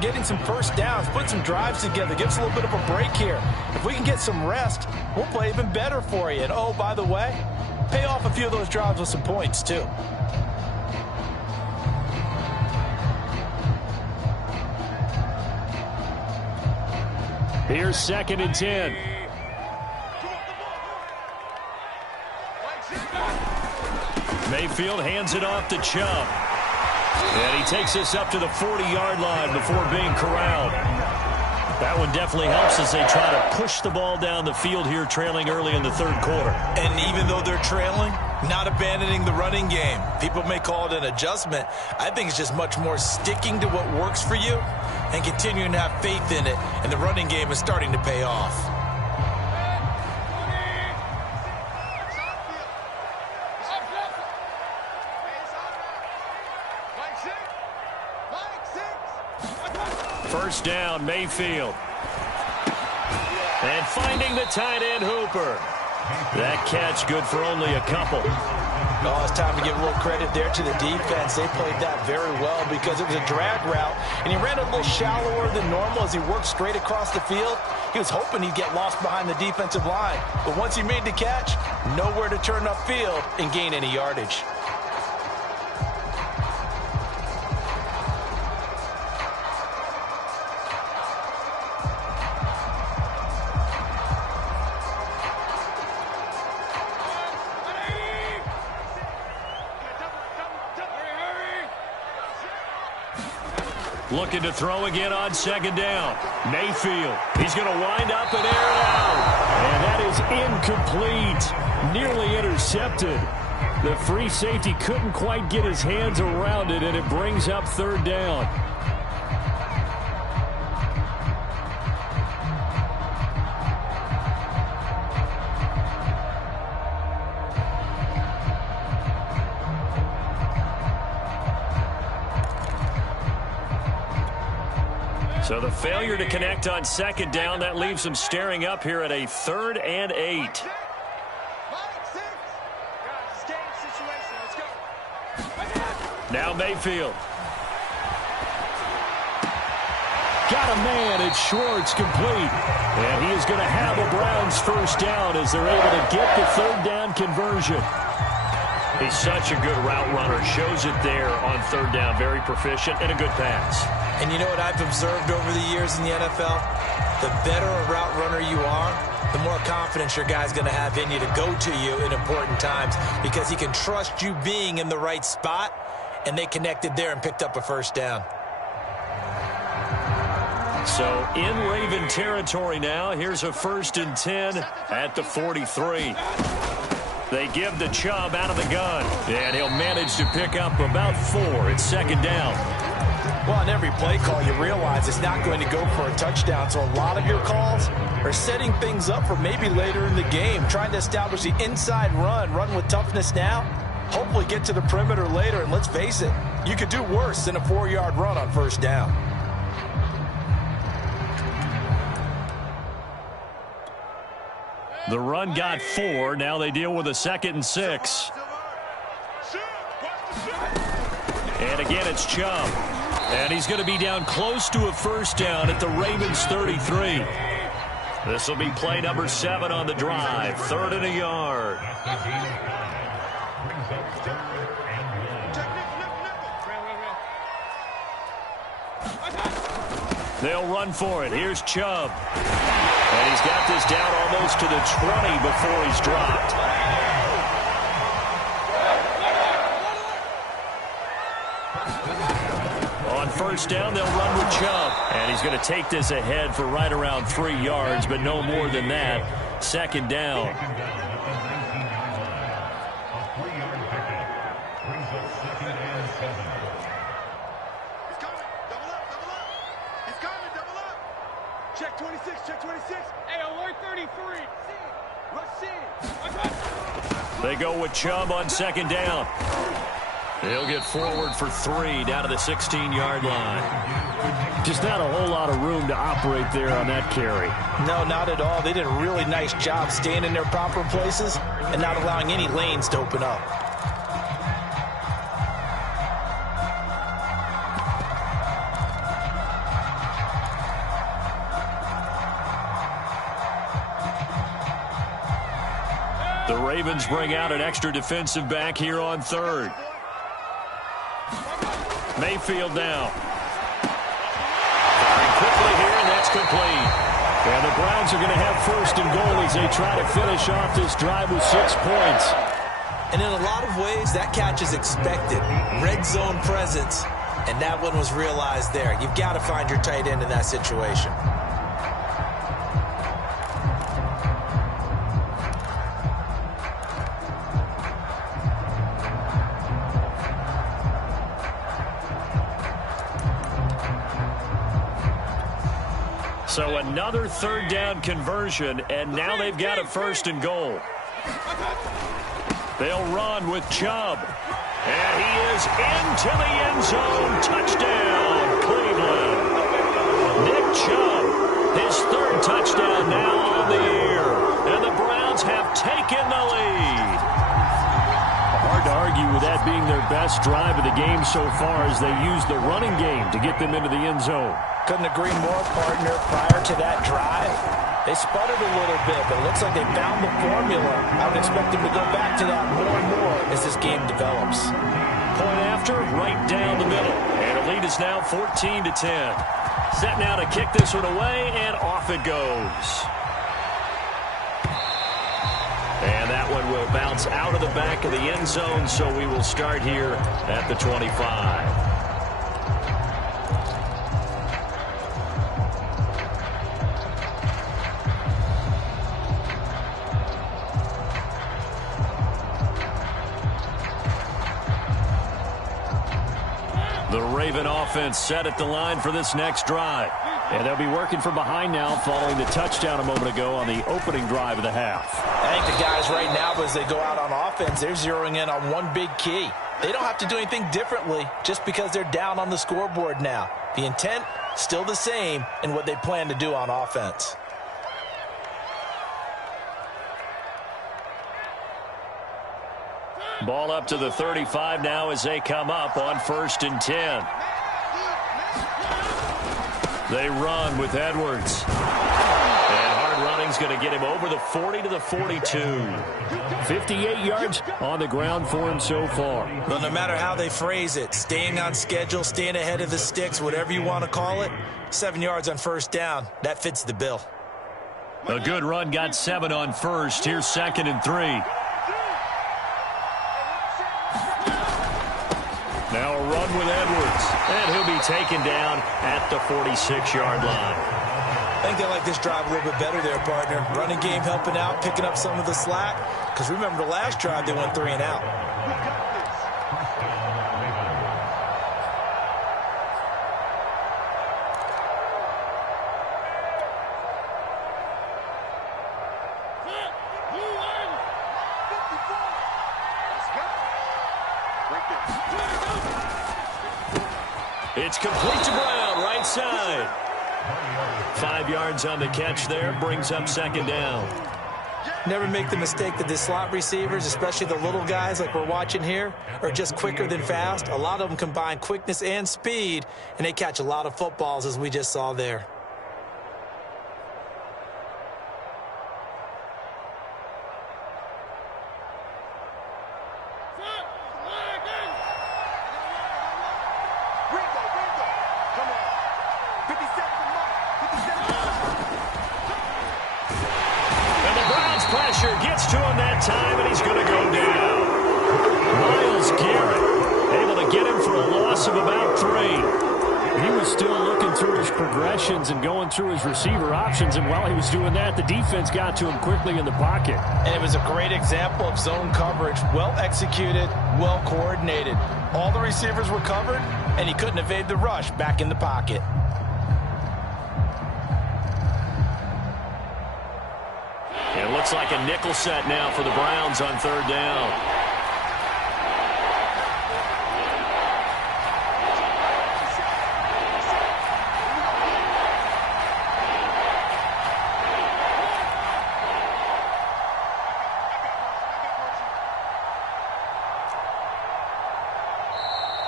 Getting some first downs, put some drives together, give us a little bit of a break here. If we can get some rest, we'll play even better for you. And oh, by the way, pay off a few of those drives with some points too. Here's 2nd and 10. Mayfield hands it off to Chubb. And he takes us up to the 40-yard line before being corralled. That one definitely helps as they try to push the ball down the field here, trailing early in the 3rd quarter. And even though they're trailing, not abandoning the running game. People may call it an adjustment. I think it's just much more sticking to what works for you and continuing to have faith in it. And the running game is starting to pay off. First down, Mayfield. And finding the tight end, Hooper. That catch good for only a couple. Oh, it's time to give a little credit there to the defense. They played that very well because it was a drag route, and he ran a little shallower than normal as he worked straight across the field. He was hoping he'd get lost behind the defensive line, but once he made the catch, nowhere to turn upfield and gain any yardage. Looking to throw again on 2nd down. Mayfield. He's going to wind up and air it out. And that is incomplete. Nearly intercepted. The free safety couldn't quite get his hands around it, and it brings up 3rd down. So the failure to connect on 2nd down, that leaves them staring up here at a 3rd and 8. Now Mayfield. Got a man at Schwartz, complete. And he is going to have a Browns first down as they're able to get the 3rd down conversion. He's such a good route runner. Shows it there on 3rd down. Very proficient and a good pass. And you know what I've observed over the years in the NFL? The better a route runner you are, the more confidence your guy's going to have in you to go to you in important times because he can trust you being in the right spot, and they connected there and picked up a first down. So in Raven territory now, here's a 1st and 10 at the 43. They give the Chubb out of the gun, and he'll manage to pick up about 4 at 2nd down. Well, on every play call, you realize it's not going to go for a touchdown, so a lot of your calls are setting things up for maybe later in the game, trying to establish the inside run with toughness now, hopefully get to the perimeter later, and let's face it, you could do worse than a 4-yard run on 1st down. The run got 4. Now they deal with a 2nd and 6. And again, it's Chubb. And he's going to be down close to a first down at the Ravens 33. This will be play number 7 on the drive. 3rd and a yard. They'll run for it. Here's Chubb. And he's got this down almost to the 20 before he's dropped. On first down, they'll run with Chubb. And he's going to take this ahead for right around 3 yards, but no more than that. 2nd down. Check 26, check 26. Hey, alert 33. Rush in. They go with Chubb on 2nd down. He'll get forward for 3 down to the 16-yard line. Just not a whole lot of room to operate there on that carry. No, not at all. They did a really nice job staying in their proper places and not allowing any lanes to open up. The Ravens bring out an extra defensive back here on third. Mayfield now. Firing quickly here, and that's complete. And the Browns are going to have first and goal as they try to finish off this drive with 6 points. And in a lot of ways, that catch is expected. Red zone presence, and that one was realized there. You've got to find your tight end in that situation. So another third down conversion, and now they've got a first and goal. They'll run with Chubb. And he is into the end zone. Touchdown, Cleveland. Nick Chubb, his third touchdown now on the year. And the Browns have taken the lead. Hard to argue with that being their best drive of the game so far as they use the running game to get them into the end zone. Couldn't agree more, partner. Prior to that drive, they sputtered a little bit, but it looks like they found the formula. I would expect them to go back to that more and more as this game develops. Point after, right down the middle. And the lead is now 14-10. Set now to kick this one away, and off it goes. And that one will bounce out of the back of the end zone, so we will start here at the 25. The Raven offense set at the line for this next drive. And they'll be working from behind now following the touchdown a moment ago on the opening drive of the half. I think the guys right now, as they go out on offense, they're zeroing in on one big key. They don't have to do anything differently just because they're down on the scoreboard now. The intent, still the same in what they plan to do on offense. Ball up to the 35 now as they come up on 1st and 10. They run with Edwards. And hard running's going to get him over the 40 to the 42. 58 yards on the ground for him so far. Well, no matter how they phrase it, staying on schedule, staying ahead of the sticks, whatever you want to call it, 7 yards on first down, that fits the bill. A good run got 7 on first. Here's 2nd and 3. Now a run with Edwards, and he'll be taken down at the 46-yard line. I think they like this drive a little bit better there, partner. Running game helping out, picking up some of the slack. Because remember the last drive, they went 3 and out. It's complete to Brown, right side. 5 yards on the catch there, brings up 2nd down. Never make the mistake that the slot receivers, especially the little guys like we're watching here, are just quicker than fast. A lot of them combine quickness and speed, and they catch a lot of footballs, as we just saw there. To him that time, and he's going to go down. Myles Garrett able to get him for a loss of about 3. He was still looking through his progressions and going through his receiver options, and while he was doing that, the defense got to him quickly in the pocket. And it was a great example of zone coverage, well executed, well coordinated. All the receivers were covered, and he couldn't evade the rush back in the pocket. It looks like a nickel set now for the Browns on 3rd down.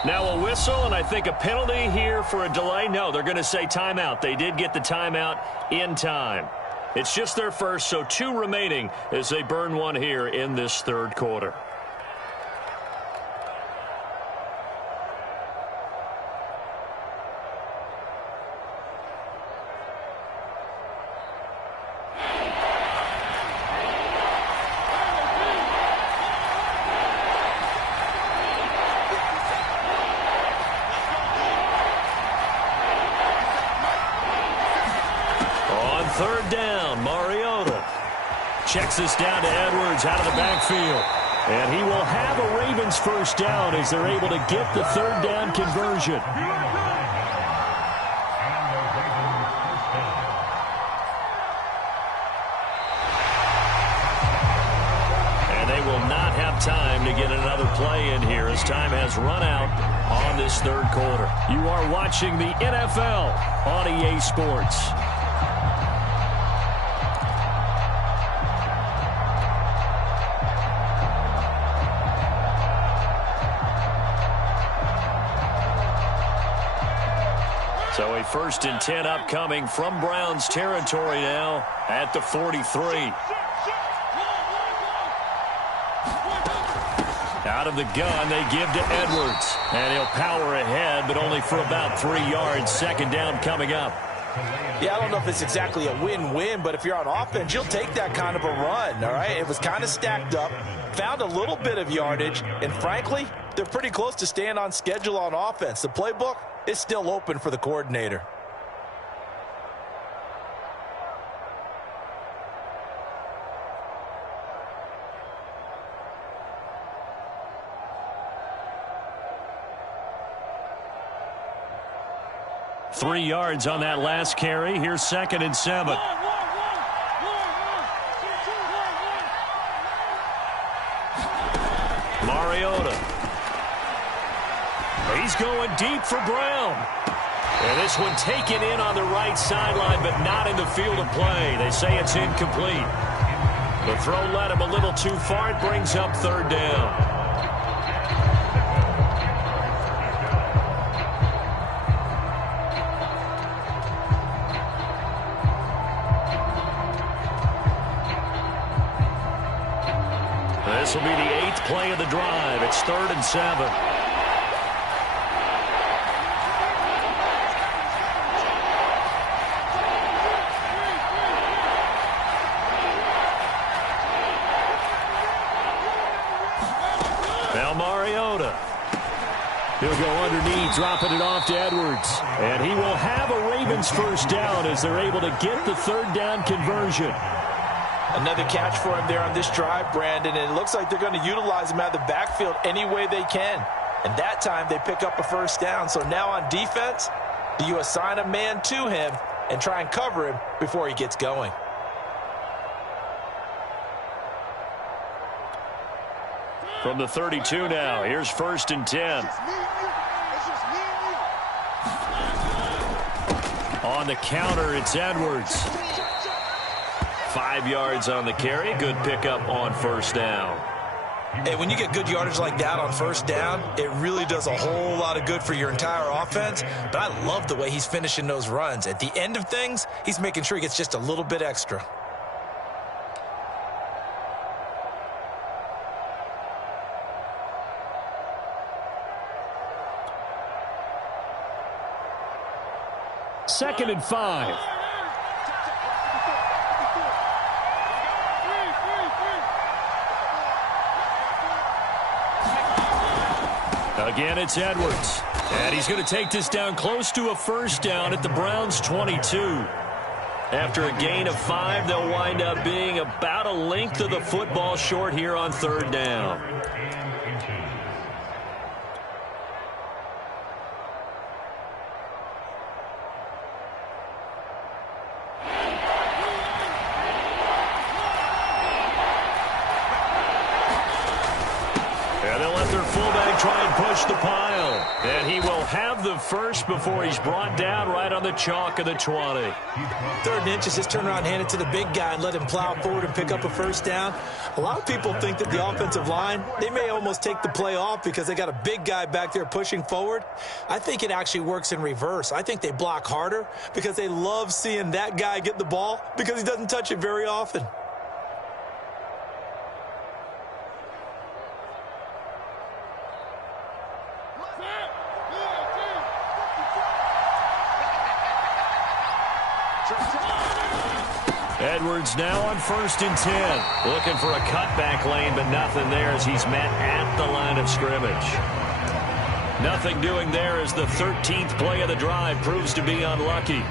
Now a whistle, and I think a penalty here for a delay. No, they're going to say timeout. They did get the timeout in time. It's just their first, so 2 remaining as they burn one here in this third quarter. Third down, Mariota Checks this down to Edwards out of the backfield. And he will have a Ravens first down as they're able to get the third down conversion. And they will not have time to get another play in here as time has run out on this third quarter. You are watching the NFL on EA Sports. So a 1st and 10 upcoming from Browns territory now at the 43. Out of the gun, they give to Edwards. And he'll power ahead, but only for about 3 yards. 2nd down coming up. Yeah, I don't know if it's exactly a win-win, but if you're on offense, you'll take that kind of a run, all right? It was kind of stacked up, found a little bit of yardage, and frankly, they're pretty close to staying on schedule on offense. The playbook is still open for the coordinator. Three yards on that last carry. Here's 2nd and 7. Mariota. He's going deep for Brown. And this one taken in on the right sideline, but not in the field of play. They say it's incomplete. The throw led him a little too far. It brings up 3rd down. This will be the 8th play of the drive. It's 3rd and 7. Now Mariota. He'll go underneath, dropping it off to Edwards. And he will have a Ravens first down as they're able to get the 3rd down conversion. Another catch for him there on this drive, Brandon, and it looks like they're going to utilize him out of the backfield any way they can. And that time they pick up a first down. So now on defense, do you assign a man to him and try and cover him before he gets going? From the 32 now, here's 1st and 10. On the counter, it's Edwards. 5 yards on the carry. Good pickup on 1st down. Hey, when you get good yardage like that on 1st down, it really does a whole lot of good for your entire offense. But I love the way he's finishing those runs. At the end of things, he's making sure he gets just a little bit extra. Second and 5. Again, it's Edwards. And he's going to take this down close to a first down at the Browns' 22. After a gain of 5, they'll wind up being about a length of the football short here on 3rd down. And they'll let their fullback try and push the pile. And he will have the first before he's brought down right on the chalk of the 20. 3rd and inches, just turn around, hand it to the big guy, and let him plow forward and pick up a first down. A lot of people think that the offensive line, they may almost take the play off because they got a big guy back there pushing forward. I think it actually works in reverse. I think they block harder because they love seeing that guy get the ball because he doesn't touch it very often. Edwards now on 1st and 10. Looking for a cutback lane, but nothing there as he's met at the line of scrimmage. Nothing doing there as the 13th play of the drive proves to be unlucky.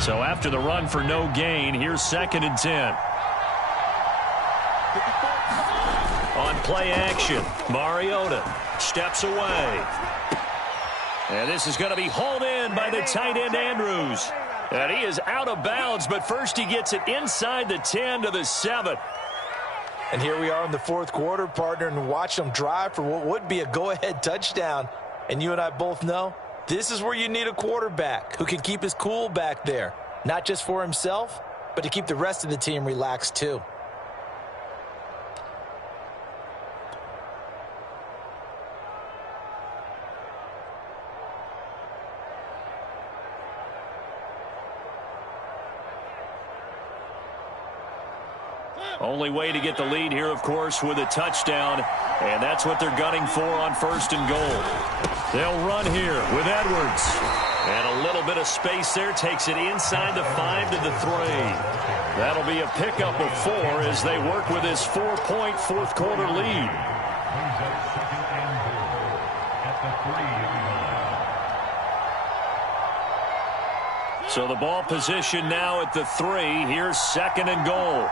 So after the run for no gain, here's 2nd and 10. On play action, Mariota steps away. And this is going to be hauled in by the tight end Andrews. And he is out of bounds, but first he gets it inside the 10 to the 7. And here we are in the 4th quarter, partner, and watch them drive for what would be a go-ahead touchdown. And you and I both know this is where you need a quarterback who can keep his cool back there, not just for himself, but to keep the rest of the team relaxed too. Only way to get the lead here, of course, with a touchdown, and that's what they're gunning for on 1st and goal. They'll run here with Edwards. And a little bit of space there takes it inside the 5 to the 3. That'll be a pickup of 4 as they work with this 4-point 4th quarter lead. So the ball position now at the 3. Here's 2nd and goal.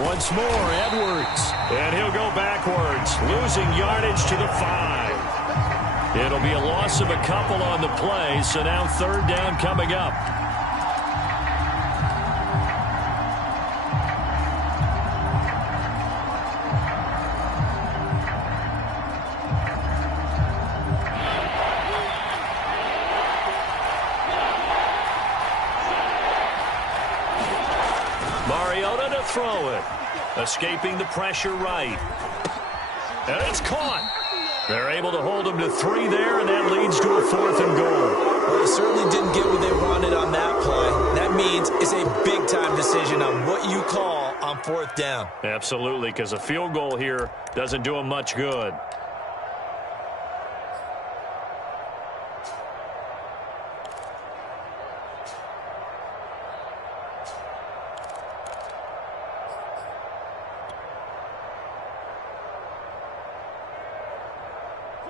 Once more, Edwards. And he'll go backwards, losing yardage to the 5. It'll be a loss of a couple on the play, so now 3rd down coming up. Mariota to throw it. Escaping the pressure right. And it's caught. They're able to hold him to 3 there, and that leads to a 4th and goal. Well, they certainly didn't get what they wanted on that play. That means it's a big-time decision on what you call on 4th down. Absolutely, because a field goal here doesn't do him much good.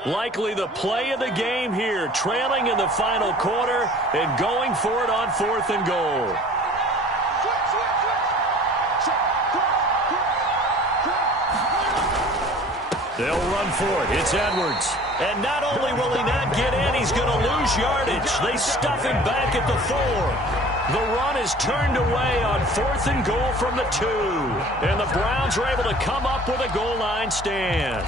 Likely the play of the game here, trailing in the final quarter and going for it on 4th and goal. They'll run for it. It's Edwards. And not only will he not get in, he's going to lose yardage. They stuff him back at the 4. The run is turned away on 4th and goal from the 2. And the Browns are able to come up with a goal line stand.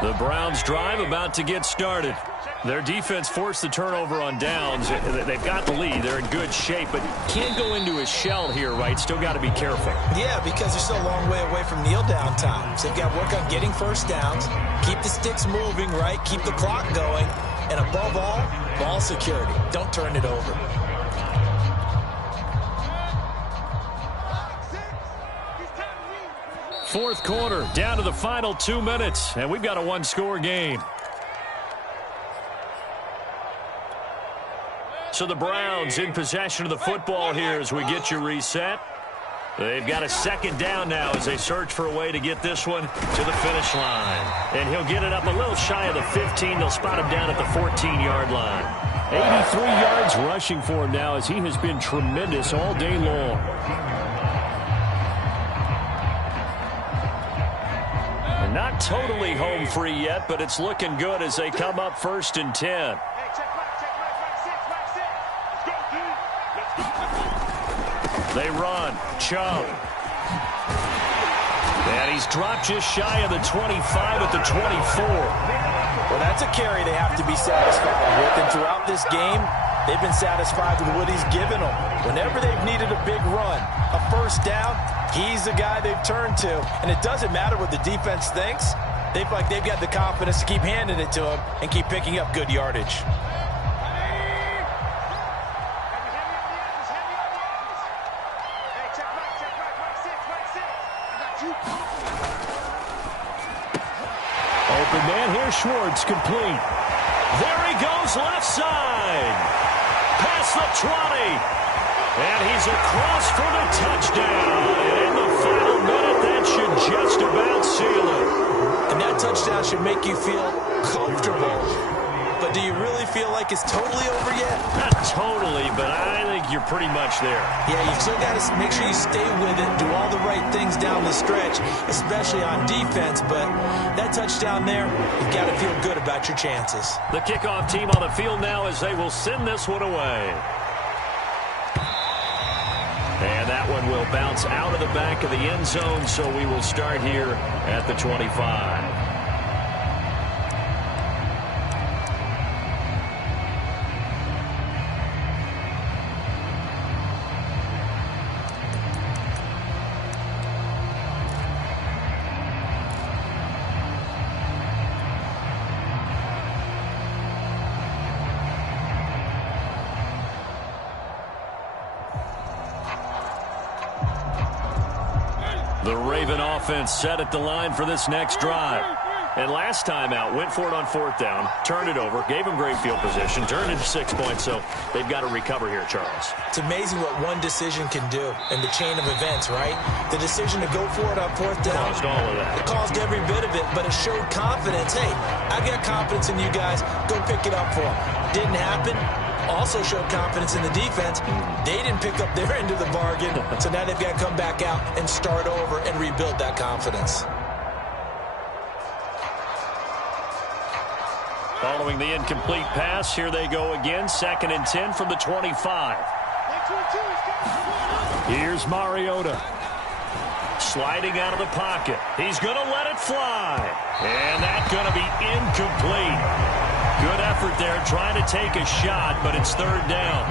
The Browns drive about to get started. Their defense forced the turnover on downs. They've got the lead. They're in good shape, but can't go into a shell here, right? Still got to be careful. Yeah, because they're still a long way away from kneel-down time. So they've got to work on getting first downs, keep the sticks moving, right? Keep the clock going, and above all, ball security. Don't turn it over. Fourth quarter, down to the final 2 minutes, and we've got a one-score game. So the Browns in possession of the football here as we get you reset. They've got a second down now as they search for a way to get this one to the finish line. And he'll get it up a little shy of the 15. They'll spot him down at the 14-yard line. 83 yards rushing for him now as he has been tremendous all day long. totally home free yet, but it's looking good as they come up 1st and 10. They run. Chubb. And he's dropped just shy of the 25 at the 24. Well, that's a carry they have to be satisfied with. And throughout this game, they've been satisfied with what he's given them. Whenever they've needed a big run, a first down, he's the guy they've turned to. And it doesn't matter what the defense thinks. They feel like they've got the confidence to keep handing it to him and keep picking up good yardage. Open man here, Schwartz, complete. There he goes, left side. Past the 20. And he's across for the touchdown. And in the final minute, that should just about seal it. And that touchdown should make you feel comfortable. But do you really feel like it's totally over yet? Not totally, but I think you're pretty much there. Yeah, you still got to make sure you stay with it, do all the right things down the stretch, especially on defense. But that touchdown there, you've got to feel good about your chances. The kickoff team on the field now as they will send this one away. And that one will bounce out of the back of the end zone, so we will start here at the 25. The Raven offense set at the line for this next drive. And last time out, went for it on 4th down, turned it over, gave him great field position, turned it to 6 points, so they've got to recover here, Charles. It's amazing what one decision can do in the chain of events, right? The decision to go for it on 4th down. Caused all of that. It caused every bit of it, but it showed confidence. Hey, I got confidence in you guys. Go pick it up for them. Didn't happen. Also showed confidence in the defense. They didn't pick up their end of the bargain, so now they've got to come back out and start over and rebuild that confidence. Following the incomplete pass, here they go again, 2nd and 10 from the 25. Here's Mariota. Sliding out of the pocket. He's going to let it fly. And that's going to be incomplete. Good effort there, trying to take a shot, but it's 3rd down.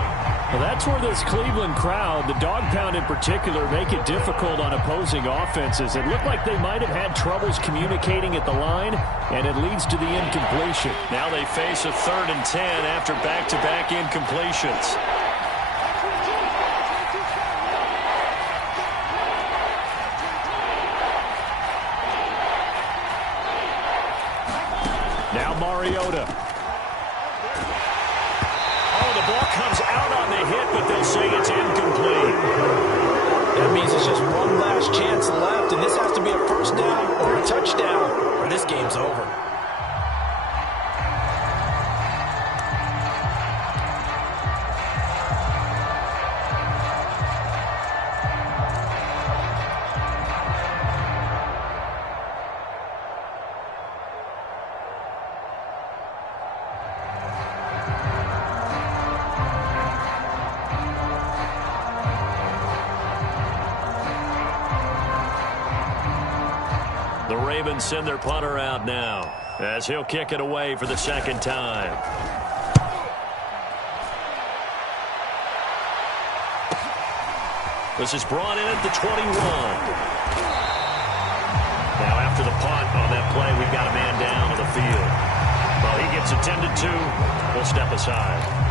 Well, that's where this Cleveland crowd, the dog pound in particular, make it difficult on opposing offenses. It looked like they might have had troubles communicating at the line, and it leads to the incompletion. Now they face a 3rd and 10 after back-to-back incompletions. Now Mariota. Oh, the ball comes out on the hit, but they'll say it's incomplete. That means it's just one last chance left, and this has to be a first down or a touchdown, or this game's over. The Ravens send their punter out now as he'll kick it away for the 2nd time. This is brought in at the 21. Now after the punt on that play, we've got a man down on the field. Well, he gets attended to. We'll step aside.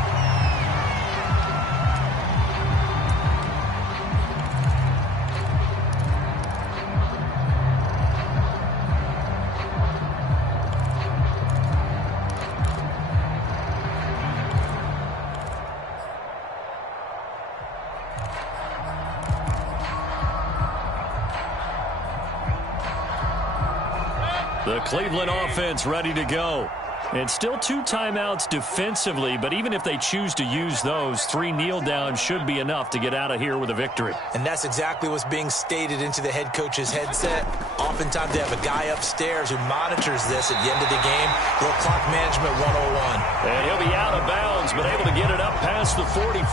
The Cleveland offense ready to go. And still 2 timeouts defensively, but even if they choose to use those, 3 kneel downs should be enough to get out of here with a victory. And that's exactly what's being stated into the head coach's headset. Oftentimes they have a guy upstairs who monitors this at the end of the game. Little clock management 101. And he'll be out of bounds, but able to get it up past the 45.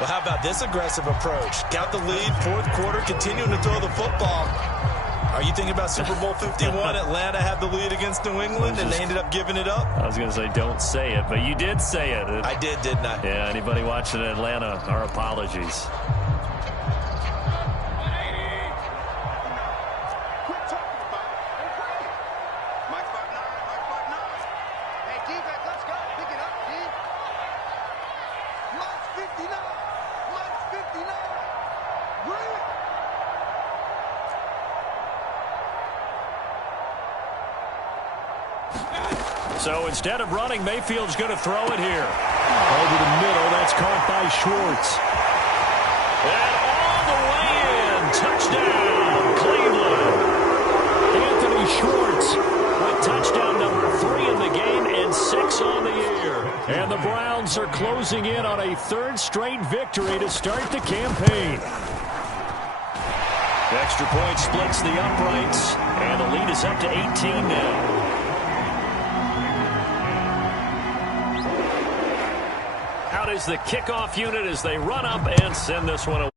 Well, how about this aggressive approach? Got the lead, fourth quarter, continuing to throw the football. Are you thinking about Super Bowl 51? Atlanta had the lead against New England, and they ended up giving it up? I was going to say don't say it, but you did say it. I did, didn't I? Yeah, anybody watching Atlanta, our apologies. So instead of running, Mayfield's going to throw it here. Over the middle, that's caught by Schwartz. And all the way in. Touchdown, Cleveland. Anthony Schwartz with touchdown number 3 in the game and 6 on the year. And the Browns are closing in on a 3rd straight victory to start the campaign. Extra point splits the uprights, and the lead is up to 18 now. Out is the kickoff unit as they run up and send this one away.